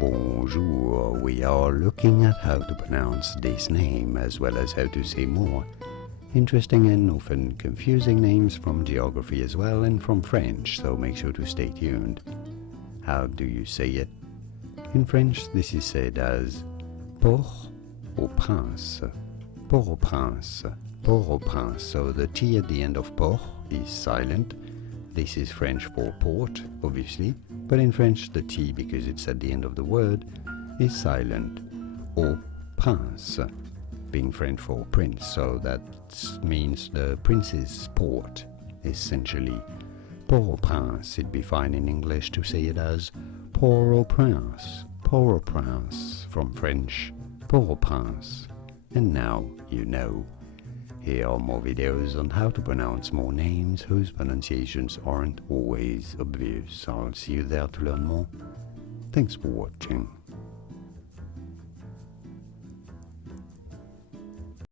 Bonjour, we are looking at how to pronounce this name as well as how to say more interesting and often confusing names from geography as well and from French, so make sure to stay tuned. How do you say it? In French, this is said as Port-au-Prince, Port-au-Prince, Port-au-Prince. So the T at the end of Port is silent. This is French for port, obviously, but in French the T, because it's at the end of the word, is silent. Au prince, being French for prince, so that means the prince's port, essentially. Port-au-Prince, it'd be fine in English to say it as Port-au-Prince, Port-au-Prince, from French, Port-au-Prince. And now you know. Here are more videos on how to pronounce more names whose pronunciations aren't always obvious. I'll see you there to learn more. Thanks for watching.